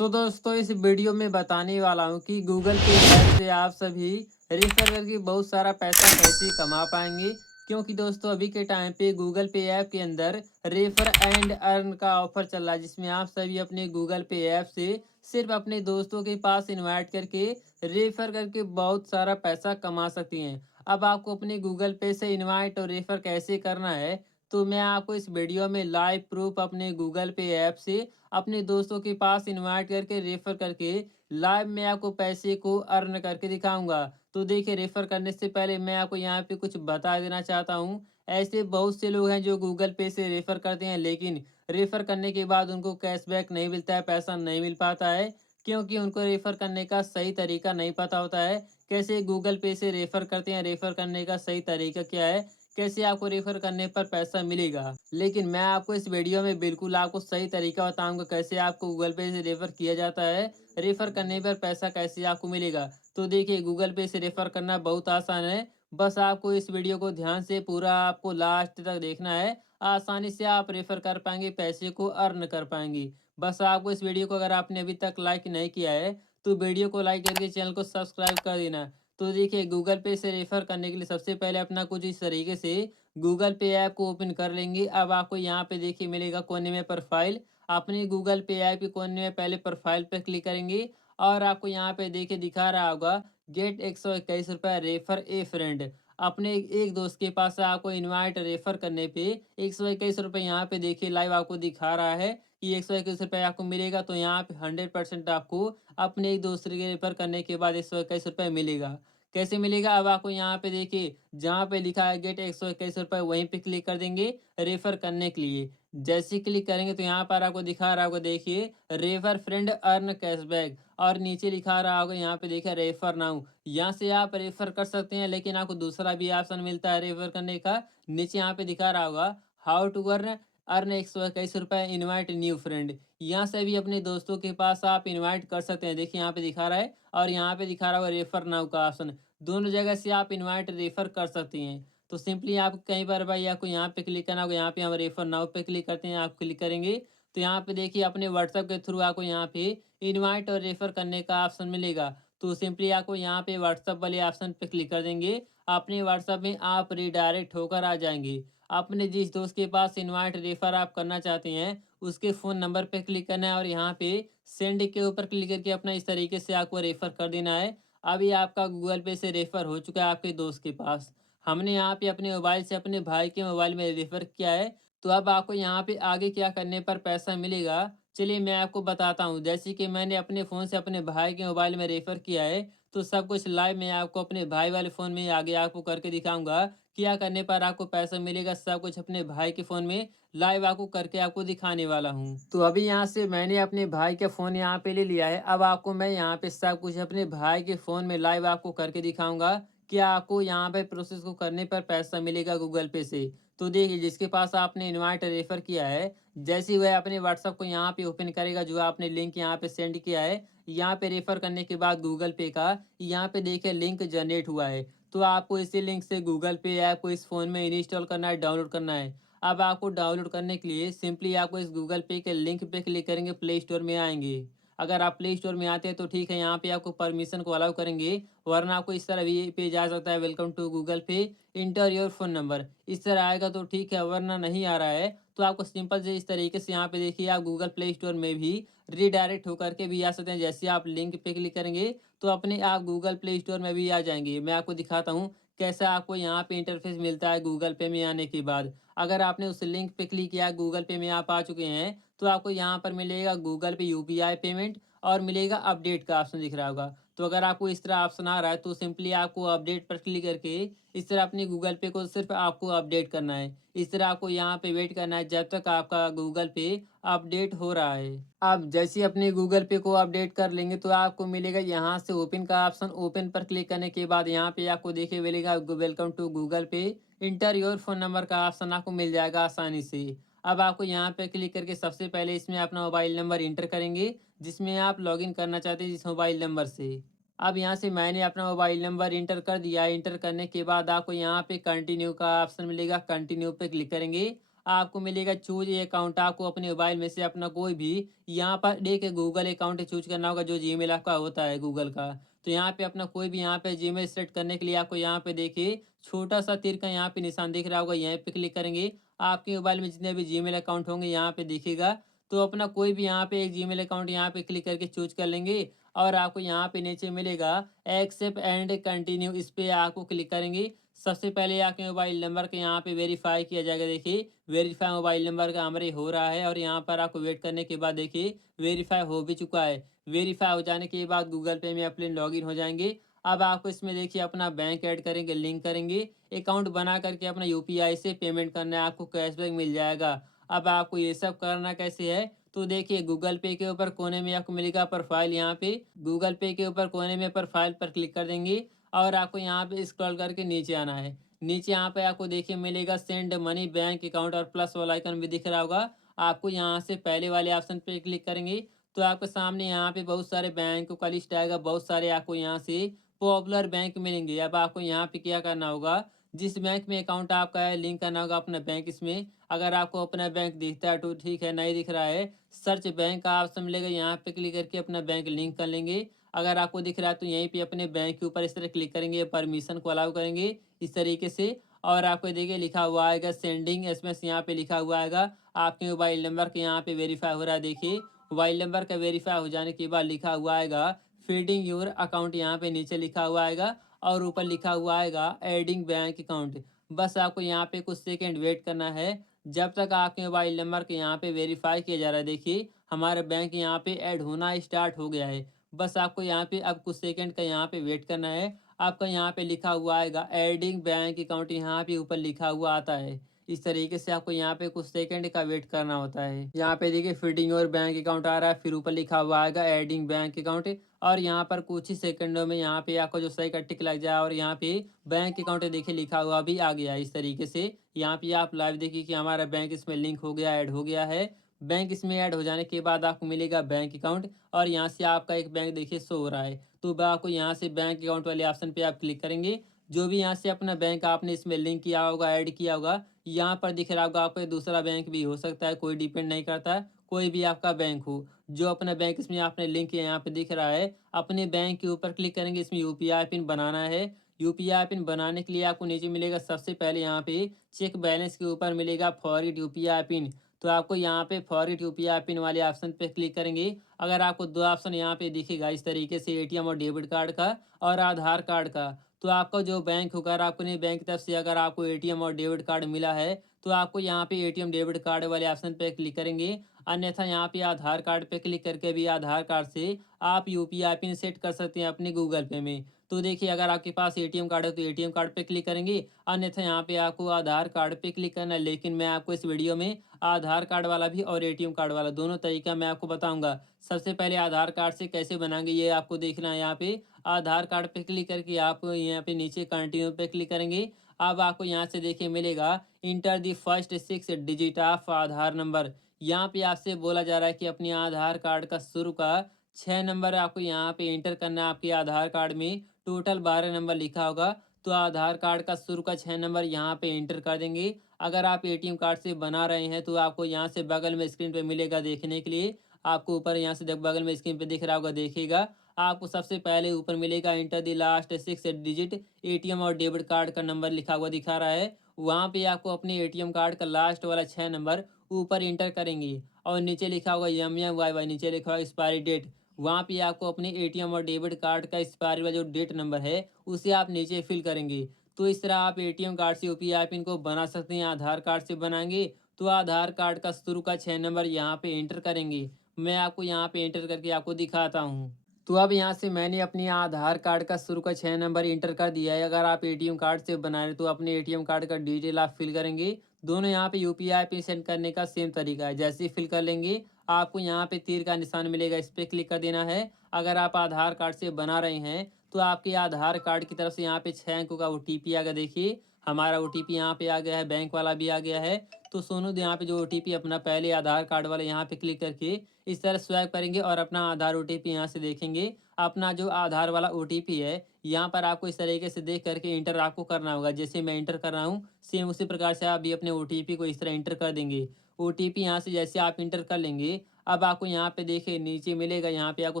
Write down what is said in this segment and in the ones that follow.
दोस्तों इस वीडियो में बताने वाला हूँ कि गूगल पे ऐप से आप सभी रेफर करके बहुत सारा पैसा कैसे कमा पाएंगे। क्योंकि दोस्तों अभी के टाइम पे गूगल पे ऐप के अंदर रेफर एंड अर्न का ऑफर चल रहा है, जिसमें आप सभी अपने गूगल पे ऐप से सिर्फ अपने दोस्तों के पास इनवाइट करके रेफर करके बहुत सारा पैसा कमा सकती हैं। अब आपको अपने गूगल पे से इनवाइट और रेफर कैसे करना है, तो मैं आपको इस वीडियो में लाइव प्रूफ अपने गूगल पे ऐप से अपने दोस्तों के पास इनवाइट करके रेफर करके लाइव में आपको पैसे को अर्न करके दिखाऊंगा। तो देखिए, रेफर करने से पहले मैं आपको यहाँ पे कुछ बता देना चाहता हूँ। ऐसे बहुत से लोग हैं जो गूगल पे से रेफर करते हैं, लेकिन रेफर करने के बाद उनको कैशबैक नहीं मिलता है, पैसा नहीं मिल पाता है, क्योंकि उनको रेफर करने का सही तरीका नहीं पता होता है। कैसे गूगल पे से रेफर करते हैं, रेफर करने का सही तरीका क्या है, कैसे आपको रेफर करने पर पैसा मिलेगा। लेकिन मैं आपको इस वीडियो में बिल्कुल आपको सही तरीका बताऊंगा कैसे आपको गूगल पे से रेफर किया जाता है, रेफर करने पर पैसा कैसे आपको मिलेगा। तो देखिए, गूगल पे से रेफर करना बहुत आसान है। बस आपको इस वीडियो को ध्यान से पूरा आपको लास्ट तक देखना है। आसानी से आप रेफर कर पाएंगे, पैसे को अर्न कर पाएंगे। बस आपको इस वीडियो को अगर आपने अभी तक लाइक नहीं किया है, तो वीडियो को लाइक करके चैनल को सब्सक्राइब कर देना। तो देखिए, गूगल पे से रेफर करने के लिए सबसे पहले अपना कुछ इस तरीके से गूगल पे ऐप को ओपन कर लेंगे। अब आपको यहाँ पे देखिए मिलेगा कोने में प्रोफाइल। अपने गूगल पे ऐप के कोने में पहले प्रोफाइल पे क्लिक करेंगे और आपको यहाँ पे देखिए दिखा रहा होगा गेट 121 रुपये रेफर ए फ्रेंड। अपने एक दोस्त के पास आपको इनवाइट रेफर करने पे 121 रुपये यहाँ पे देखिए लाइव आपको दिखा रहा है कि 121 रुपये आपको मिलेगा। तो यहाँ पे 100% आपको अपने एक दोस्त के रेफर करने के बाद 121 रुपये मिलेगा। कैसे मिलेगा, अब आपको यहाँ पे देखिए जहाँ पे लिखा है गेट 121 रुपये, वहीं पे क्लिक कर देंगे रेफर करने के लिए। जैसे ही क्लिक करेंगे तो यहाँ पर आपको दिखा रहा होगा देखिए रेफर फ्रेंड अर्न कैशबैक, और नीचे लिखा रहा होगा यहाँ पे देखिए रेफर नाउ। यहाँ से आप रेफर कर सकते हैं, लेकिन आपको दूसरा भी ऑप्शन मिलता है रेफर करने का। नीचे यहाँ पे दिखा रहा होगा हाउ टू अर्न अर्न 121 रुपये इनवाइट न्यू फ्रेंड। यहाँ से भी अपने दोस्तों के पास आप इनवाइट कर सकते हैं। देखिए यहाँ पे दिखा रहा है और यहाँ पे दिखा रहा होगा रेफर नाउ का ऑप्शन। दोनों जगह से आप इनवाइट रेफर कर सकती हैं। तो सिंपली आप कहीं पर भाई आपको यहाँ पे क्लिक करना होगा, यहाँ पे हम रेफर नाउ पे क्लिक करते हैं, आप क्लिक करेंगे तो यहाँ पे देखिए अपने व्हाट्सएप के थ्रू आपको यहाँ पे इनवाइट और रेफर करने का ऑप्शन मिलेगा। तो सिंपली आपको यहाँ पे व्हाट्सएप वाले ऑप्शन पे क्लिक कर देंगे। अपने व्हाट्सएप में आप रिडायरेक्ट होकर आ जाएंगे। अपने जिस दोस्त के पास इनवाइट रेफर आप करना चाहते हैं, उसके फ़ोन नंबर पे क्लिक करना है और यहाँ पे सेंड के ऊपर क्लिक करके अपना इस तरीके से आपको रेफर कर देना है। अभी आपका गूगल पे से रेफर हो चुका है आपके दोस्त के पास। हमने यहाँ पे अपने मोबाइल से अपने भाई के मोबाइल में रेफर किया है। तो अब आपको यहाँ पे आगे क्या करने पर पैसा मिलेगा, चलिए मैं आपको बताता हूँ। जैसे कि मैंने अपने फ़ोन से अपने भाई के मोबाइल में रेफर किया है, तो सब कुछ लाइव मैं आपको अपने भाई वाले फ़ोन में आगे आपको करके दिखाऊंगा। क्या करने पर आपको पैसा मिलेगा, सब कुछ अपने भाई के फ़ोन में लाइव आपको करके आपको दिखाने वाला हूँ। तो अभी यहाँ से मैंने अपने भाई का फ़ोन यहाँ पे ले लिया है। अब आपको मैं यहाँ पे सब कुछ अपने भाई के फ़ोन में लाइव आपको करके दिखाऊंगा कि आपको यहाँ पे प्रोसेस को करने पर पैसा मिलेगा गूगल पे से। तो देखिए, जिसके पास आपने इनवाइट रेफर किया है, जैसे ही वह अपने व्हाट्सएप को यहाँ पे ओपन करेगा, जो आपने लिंक यहाँ पे सेंड किया है, यहाँ पे रेफर करने के बाद गूगल पे का यहाँ पे देखिए लिंक जनरेट हुआ है। तो आपको इसी लिंक से गूगल पे ऐप को इस फ़ोन में इंस्टॉल करना है, डाउनलोड करना है। अब आपको डाउनलोड करने के लिए सिंपली आपको इस गूगल पे के लिंक पे क्लिक करेंगे, प्ले स्टोर में आएँगे। अगर आप प्ले स्टोर में आते हैं तो ठीक है, यहाँ पे आपको परमिशन को अलाउ करेंगे, वरना आपको इस तरह भी पेज आ सकता है वेलकम टू गूगल पे, इंटर योर फ़ोन नंबर। इस तरह आएगा तो ठीक है, वरना नहीं आ रहा है तो आपको सिंपल से इस तरीके से यहाँ पे देखिए आप गूगल प्ले स्टोर में भी रीडायरेक्ट होकर के भी आ सकते हैं। जैसे आप लिंक पे क्लिक करेंगे तो अपने आप गूगल प्ले स्टोर में भी आ जाएँगे। मैं आपको दिखाता हूँ कैसा आपको यहाँ पे इंटरफ़ेस मिलता है गूगल पे में आने के बाद। अगर आपने उस लिंक पे क्लिक किया, गूगल पे में आप आ चुके हैं, तो आपको यहाँ पर मिलेगा गूगल पे यूपीआई पेमेंट और मिलेगा अपडेट का ऑप्शन दिख रहा होगा। तो अगर आपको इस तरह ऑप्शन आ रहा है तो सिंपली आपको अपडेट पर क्लिक करके इस तरह अपने गूगल पे को सिर्फ़ आपको अपडेट करना है। इस तरह आपको यहाँ पे वेट करना है जब तक आपका गूगल पे अपडेट हो रहा है। आप जैसे ही अपने गूगल पे को अपडेट कर लेंगे तो आपको मिलेगा यहाँ से ओपन का ऑप्शन। ओपन पर क्लिक करने के बाद यहाँ पे आपको देखिए मिलेगा वेलकम टू गूगल पे, इंटर योर फ़ोन नंबर का ऑप्शन आपको मिल जाएगा आसानी से। अब आपको यहाँ पे क्लिक करके सबसे पहले इसमें अपना मोबाइल नंबर इंटर करेंगे, जिसमें आप लॉगिन करना चाहते हैं जिस मोबाइल नंबर से। अब यहाँ से मैंने अपना मोबाइल नंबर इंटर कर दिया। इंटर करने के बाद आपको यहाँ पे कंटिन्यू का ऑप्शन मिलेगा, कंटिन्यू पे क्लिक करेंगे। आपको मिलेगा चूज ए अकाउंट। आपको अपने मोबाइल में से अपना कोई भी यहाँ पर देखिए गूगल अकाउंट चूज करना होगा, जो जीमेल आपका होता है गूगल का। तो यहाँ पे अपना कोई भी यहाँ पे जीमेल सेट करने के लिए आपको यहाँ पे देखिए छोटा सा तीर का यहाँ पे निशान दिख रहा होगा, यहीं पे क्लिक करेंगे। आपके मोबाइल में जितने भी जीमेल अकाउंट होंगे यहाँ पे दिखेगा। तो अपना कोई भी यहाँ पे एक जीमेल अकाउंट यहाँ पे क्लिक करके चूज कर लेंगे और आपको यहाँ पे नीचे मिलेगा एक्सेप्ट एंड कंटिन्यू, इस पे आपको क्लिक करेंगे। सबसे पहले आपके मोबाइल नंबर के यहाँ पे वेरीफाई किया जाएगा। देखिए वेरीफाई मोबाइल नंबर का हमारे हो रहा है और यहाँ पर आपको वेट करने के बाद देखिए वेरीफाई हो भी चुका है। वेरीफाई हो जाने के बाद गूगल पे में अपने लॉगिन हो जाएंगे। अब आपको इसमें देखिए अपना बैंक ऐड करेंगे, लिंक करेंगे, अकाउंट बना करके अपना यूपीआई से पेमेंट करना है, आपको कैशबैक मिल जाएगा। अब आपको ये सब करना कैसे है, तो देखिए गूगल पे के ऊपर कोने में आपको मिलेगा प्रोफाइल। यहाँ पे गूगल पे के ऊपर कोने में प्रोफाइल पर क्लिक कर देंगे और आपको यहाँ पे स्क्रॉल करके नीचे आना है। नीचे यहाँ पे आपको देखिए मिलेगा सेंड मनी बैंक अकाउंट और प्लस वाला आइकन भी दिख रहा होगा। आपको यहाँ से पहले वाले ऑप्शन पे क्लिक करेंगे तो आपके सामने यहाँ पे बहुत सारे बैंक का लिस्ट आएगा। बहुत सारे आपको यहाँ से पॉपुलर बैंक मिलेंगे। अब आपको यहाँ पे क्या करना होगा, जिस बैंक में अकाउंट आपका है लिंक करना होगा अपना बैंक इसमें। अगर आपको अपना बैंक दिखता है तो ठीक है, नहीं दिख रहा है सर्च बैंक का ऑप्शन मिलेगा, यहाँ पे क्लिक करके अपना बैंक लिंक कर लेंगे। अगर आपको दिख रहा है तो यहीं पे अपने बैंक के ऊपर इस तरह क्लिक करेंगे, परमिशन को अलाउ करेंगे इस तरीके से। और आपको देखिए लिखा हुआ आएगा सेंडिंग एसएमएस, यहाँ पे लिखा हुआ आएगा आपके मोबाइल नंबर के यहाँ पे वेरीफाई हो रहा है। देखिए मोबाइल नंबर का वेरीफाई हो जाने के बाद लिखा हुआ आएगा फीडिंग योर अकाउंट, यहाँ पे नीचे लिखा हुआ आएगा और ऊपर लिखा हुआ आएगा एडिंग बैंक अकाउंट। बस आपको यहाँ पे कुछ सेकंड वेट करना है जब तक आपके मोबाइल नंबर के यहाँ पे वेरीफाई किया जा रहा है। देखिए हमारे बैंक यहाँ पे ऐड होना स्टार्ट हो गया है। बस आपको यहाँ पे अब कुछ सेकंड का यहाँ पे वेट करना है। आपका यहाँ पे लिखा हुआ आएगा एडिंग बैंक अकाउंट, यहाँ पे ऊपर लिखा हुआ आता है। इस तरीके से आपको यहाँ पे कुछ सेकंड का वेट करना होता है। यहाँ पे देखिए फिटिंग और बैंक अकाउंट आ रहा है, फिर ऊपर लिखा हुआ आएगा एडिंग बैंक अकाउंट और यहाँ पर कुछ ही सेकंडों में यहाँ पे आपको जो सही का टिक लग जाए और यहाँ पे बैंक अकाउंट देखिए लिखा हुआ भी आ गया है। इस तरीके से यहाँ पे आप लाइव देखिए कि हमारा बैंक इसमें लिंक हो गया, ऐड हो गया है। बैंक इसमें ऐड हो जाने के बाद आपको मिलेगा बैंक अकाउंट और यहाँ से आपका एक बैंक देखिए शो हो रहा है। तो आपको यहाँ से बैंक अकाउंट वाले ऑप्शन पे आप क्लिक करेंगे। जो भी यहाँ से अपना बैंक आपने इसमें लिंक किया होगा, ऐड किया होगा, यहाँ पर दिख रहा होगा आपका दूसरा बैंक भी हो सकता है, कोई डिपेंड नहीं करता, कोई भी आपका बैंक हो। जो अपना बैंक इसमें आपने लिंक किया यहाँ पे दिख रहा है, अपने बैंक के ऊपर क्लिक करेंगे। इसमें यूपीआई पिन बनाना है। यूपीआई पिन बनाने के लिए आपको नीचे मिलेगा सबसे पहले यहाँ पे चेक बैलेंस के ऊपर मिलेगा फॉरगेट यूपीआई पिन। तो आपको यहाँ पे फॉरगेट यूपीआई पिन वाले ऑप्शन पे क्लिक करेंगे। अगर आपको दो ऑप्शन यहाँ पे दिखेगा इस तरीके से, एटीएम और डेबिट कार्ड का और आधार कार्ड का। तो आपका जो बैंक होगा, आपने बैंक की तरफ से अगर आपको एटीएम और डेबिट कार्ड मिला है तो आपको यहाँ पे एटीएम डेबिट कार्ड वाले ऑप्शन पे क्लिक करेंगे। अन्यथा यहाँ पे आधार कार्ड पे क्लिक करके भी आधार कार्ड से आप यूपीआई पिन सेट कर सकते हैं अपने गूगल पे में। तो देखिए अगर आपके पास एटीएम कार्ड है तो एटीएम कार्ड पे क्लिक करेंगे, अन्यथा यहाँ पे आपको आधार कार्ड पे क्लिक करना है। लेकिन मैं आपको इस वीडियो में आधार कार्ड वाला भी और एटीएम कार्ड वाला दोनों तरीका मैं आपको बताऊंगा। सबसे पहले आधार कार्ड से कैसे बनाएंगे ये आपको देखना है। यहाँ पे आधार कार्ड पे क्लिक करके आप यहाँ पे नीचे कंटिन्यू पे क्लिक करेंगे। अब आपको यहाँ से देखिए मिलेगा inter the first 6 digit of Aadhaar number. यहाँ पे आपसे बोला जा रहा है कि अपने आधार कार्ड का शुरू का 6 नंबर आपको यहाँ पे इंटर करना है। आपके आधार कार्ड में टोटल 12 नंबर लिखा होगा, तो आधार कार्ड का शुरू का 6 नंबर यहाँ पे इंटर कर देंगे। अगर आप एटीएम कार्ड से बना रहे हैं तो आपको यहाँ से बगल में स्क्रीन पे मिलेगा देखने के लिए। आपको ऊपर यहाँ से बगल में स्क्रीन पे दिख रहा होगा, देखिएगा। आपको सबसे पहले ऊपर मिलेगा enter the last 6 digit ATM और डेबिट कार्ड का नंबर लिखा हुआ दिखा रहा है। वहाँ पे आपको अपने एटीएम कार्ड का लास्ट वाला 6 नंबर ऊपर इंटर करेंगे और नीचे लिखा हुआ MMYY, नीचे लिखा हुआ एक्सपायरी डेट। वहाँ पे आपको अपने एटीएम और डेबिट कार्ड का एक्सपायरी वाला जो डेट नंबर है उसे आप नीचे फिल करेंगे। तो इस तरह आप एटीएम कार्ड से यूपीआई पिन को बना सकते हैं। आधार कार्ड से बनाएंगे तो आधार कार्ड का शुरू का 6 नंबर यहाँ पे एंटर करेंगे। मैं आपको यहाँ पे एंटर करके आपको दिखाता हूँ। तो अब यहाँ से मैंने अपनी आधार कार्ड का शुरू का 6 नंबर इंटर कर दिया है। अगर आप एटीएम कार्ड से बना रहे तो अपने एटीएम कार्ड का डिटेल आप फिल करेंगे। दोनों यहाँ पे यूपीआई पिन सेंड करने का सेम तरीका है। जैसे ही फिल कर लेंगे आपको यहाँ पे तीर का निशान मिलेगा, इस पर क्लिक कर देना है। अगर आप आधार कार्ड से बना रहे हैं तो आपके आधार कार्ड की तरफ से यहाँ पे 6 अंकों का OTP आ गया। देखिए हमारा OTP यहाँ पे आ गया है, बैंक वाला भी आ गया है। तो सोनू यहाँ पे जो ओटीपी अपना पहले आधार कार्ड वाला यहाँ पे क्लिक करके इस तरह स्वैप करेंगे और अपना आधार ओटीपी यहाँ से देखेंगे। अपना जो आधार वाला ओटीपी है, यहाँ पर आपको इस तरीके से देख करके इंटर आपको करना होगा। जैसे मैं इंटर कर रहा हूँ, सेम उसी प्रकार से आप भी अपने ओटीपी को इस तरह इंटर कर देंगे। ओटीपी यहाँ से जैसे आप इंटर कर लेंगे, अब आपको यहाँ पे देखिए नीचे मिलेगा, यहाँ पे आपको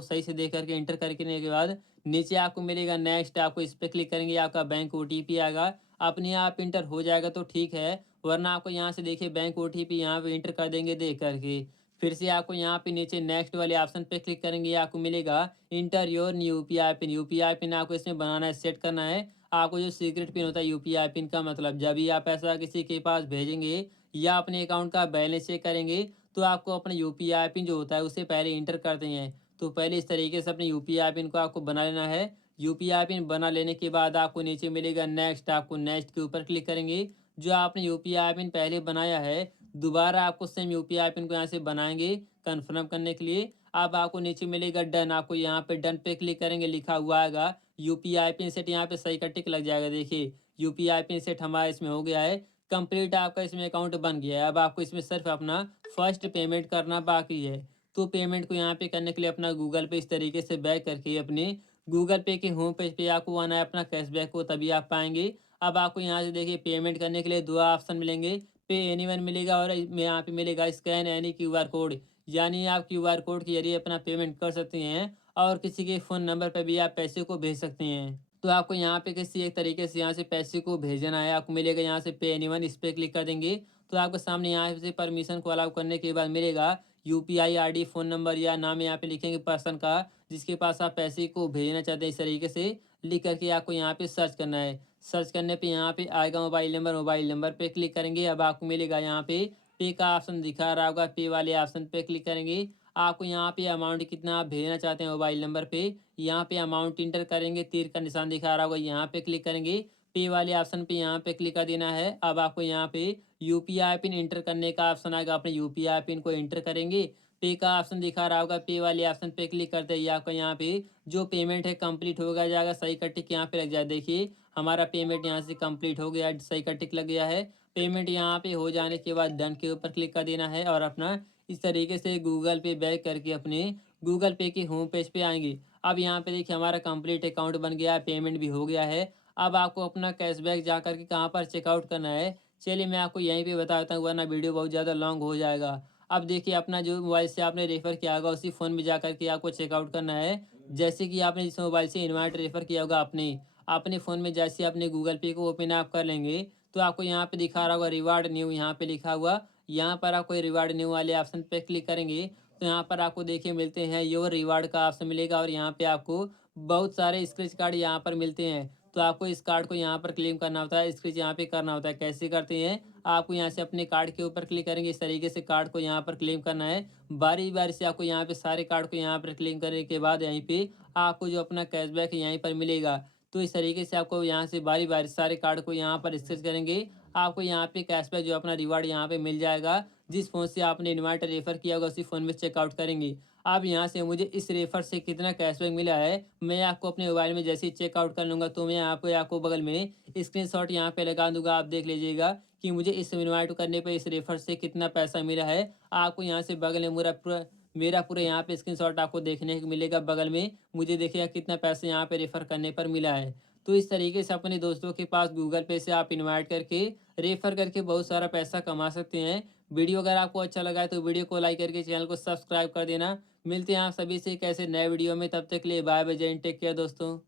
सही से देख करके इंटर करने के बाद नीचे आपको मिलेगा नेक्स्ट, आपको इस पे क्लिक करेंगे, आपका बैंक ओटीपी आएगा। अपने आप इंटर हो जाएगा तो ठीक है, वरना आपको यहाँ से देखिए बैंक ओटीपी यहाँ पे इंटर कर देंगे देख करके। फिर से आपको यहाँ पे नीचे नेक्स्ट वाले ऑप्शन पे क्लिक करेंगे, आपको मिलेगा inter your new UPI pin. UPI pin आपको इसमें बनाना है, सेट करना है। आपको जो सीक्रेट पिन होता है यूपीआई पिन का मतलब, जब भी आप पैसा किसी के पास भेजेंगे या अपने अकाउंट का बैलेंस चेक करेंगे, तो आपको अपना यूपीआई पिन जो होता है उसे पहले इंटर करते हैं। तो पहले इस तरीके से अपने यूपीआई पिन को आपको बना लेना है। यूपीआई पिन बना लेने के बाद आपको नीचे मिलेगा नेक्स्ट, आपको नेक्स्ट के ऊपर क्लिक करेंगे। जो आपने यूपीआई पिन पहले बनाया है, दोबारा आपको सेम यूपीआई पिन को यहाँ से बनाएंगे कन्फर्म करने के लिए। अब आपको नीचे मिलेगा डन, आपको यहाँ पे डन पे क्लिक करेंगे, लिखा हुआ आएगा यूपीआई पिन सेट, यहाँ पे सही का टिक लग जाएगा। देखिए यूपीआई पिन सेट हमारा इसमें हो गया है कंप्लीट, आपका इसमें अकाउंट बन गया है। अब आपको इसमें सिर्फ अपना फर्स्ट पेमेंट करना बाकी है। तो पेमेंट को यहाँ पे करने के लिए अपना गूगल पे इस तरीके से बैक करके अपने गूगल पे के होम पेज पे आपको आना है, अपना कैशबैक को तभी आप पाएंगे। अब आपको यहाँ से देखिए पेमेंट करने के लिए दो ऑप्शन मिलेंगे, पे एनीवन मिलेगा और में यहाँ पे मिलेगा स्कैन एनी क्यूआर कोड, यानी आप क्यूआर कोड के जरिए अपना पेमेंट कर सकते हैं और किसी के फ़ोन नंबर पर भी आप पैसे को भेज सकते हैं। तो आपको यहाँ पे किसी एक तरीके से यहाँ से पैसे को भेजना है, आपको मिलेगा यहाँ से पे एनीवन, इस पे क्लिक कर देंगे तो आपके सामने यहाँ से परमिशन को अलाउ करने के बाद मिलेगा यूपीआई आईडी, फ़ोन नंबर या नाम यहाँ पे लिखेंगे पर्सन का जिसके पास आप पैसे को भेजना चाहते हैं। इस तरीके से लिख करके आपको यहाँ पे सर्च करना है। सर्च करने पे यहाँ पे आएगा मोबाइल नंबर पे क्लिक करेंगे। अब आपको मिलेगा यहाँ पे पे का ऑप्शन दिखा रहा होगा, पे वाले ऑप्शन पे क्लिक करेंगे। आपको यहाँ पे अमाउंट कितना आप भेजना चाहते हैं मोबाइल नंबर पे, यहाँ पे अमाउंट इंटर करेंगे, तीर का निशान दिखा रहा होगा, यहाँ पे क्लिक करेंगे। पे वाले ऑप्शन पे यहाँ पे क्लिक कर देना है। अब आपको यहाँ पे यूपीआई पिन इंटर करने का ऑप्शन आएगा, अपने यूपीआई पिन को इंटर करेंगे। पे का ऑप्शन दिखा रहा होगा, पे वाले ऑप्शन पे क्लिक करते ही आपका यहाँ पे जो पेमेंट है कंप्लीट हो गया जाएगा, सही का टिक यहाँ पे लग जाए। देखिए हमारा पेमेंट यहाँ से कंप्लीट हो गया, सही का टिक लग गया है। पेमेंट यहाँ पे हो जाने के बाद डन के ऊपर क्लिक कर देना है और अपना इस तरीके से गूगल पे बैक करके अपने गूगल पे के होम पेज पे आएंगे। अब यहाँ पे देखिए हमारा कंप्लीट अकाउंट बन गया है, पेमेंट भी हो गया है। अब आपको अपना कैशबैक जा कर के कहाँ पर चेकआउट करना है, चलिए मैं आपको यहीं पे बता देता हूँ, वरना वीडियो बहुत ज़्यादा लॉन्ग हो जाएगा। अब देखिए अपना जो मोबाइल से आपने रेफ़र किया होगा उसी फ़ोन में जा कर के आपको चेकआउट करना है। जैसे कि आपने जिस मोबाइल से इनवाइट रेफ़र किया होगा अपने फ़ोन में जैसे अपने गूगल पे को ओपन आप कर लेंगे, तो आपको यहाँ पे दिखा रहा होगा रिवार्ड न्यू, यहाँ पे लिखा हुआ, यहाँ पर आप कोई रिवार्ड न्यू वाले ऑप्शन पे क्लिक करेंगे, तो यहाँ पर आपको देखिए मिलते हैं योर रिवार्ड का ऑप्शन मिलेगा और यहाँ पे आपको बहुत सारे स्क्रैच कार्ड यहाँ पर मिलते हैं। तो आपको इस कार्ड को यहाँ पर क्लेम करना होता है, स्क्रैच यहाँ पे करना होता है। कैसे करते हैं, आपको यहाँ से अपने कार्ड के ऊपर क्लिक करेंगे, इस तरीके से कार्ड को यहाँ पर क्लेम करना है। बारी-बारी से आपको यहाँ पे सारे कार्ड को यहाँ पर क्लेम करने के बाद यहीं पे आपको जो अपना कैशबैक है यहीं पर मिलेगा। तो इस तरीके से आपको यहाँ से बारी-बारी सारे कार्ड को यहाँ पर स्क्रैच करेंगे, आपको यहाँ पे कैशबैक जो अपना रिवार्ड यहाँ पे मिल जाएगा। जिस फ़ोन से आपने इनवाइट रेफ़र किया होगा उसी फ़ोन में चेकआउट करेंगे। अब यहाँ से मुझे इस रेफ़र से कितना कैशबैक मिला है, मैं आपको अपने मोबाइल में जैसे ही चेकआउट कर लूँगा तो मैं आपको आपको बगल में स्क्रीनशॉट यहाँ पे लगा दूँगा। आप देख लीजिएगा कि मुझे इस इनवाइट करने पे इस रेफ़र से कितना पैसा मिला है। आपको यहाँ से बगल में मेरा पूरा यहाँ पे स्क्रीनशॉट आपको देखने को मिलेगा बगल में। मुझे देखिएगा कितना पैसा यहाँ पे रेफ़र करने पर मिला है। तो इस तरीके से अपने दोस्तों के पास गूगल पे से आप इनवाइट करके, रेफ़र करके बहुत सारा पैसा कमा सकते हैं। वीडियो अगर आपको अच्छा लगा है तो वीडियो को लाइक करके चैनल को सब्सक्राइब कर देना। मिलते हैं आप सभी से एक ऐसे नए वीडियो में, तब तक के लिए बाय बाय, जय हिंद, टेक केयर दोस्तों।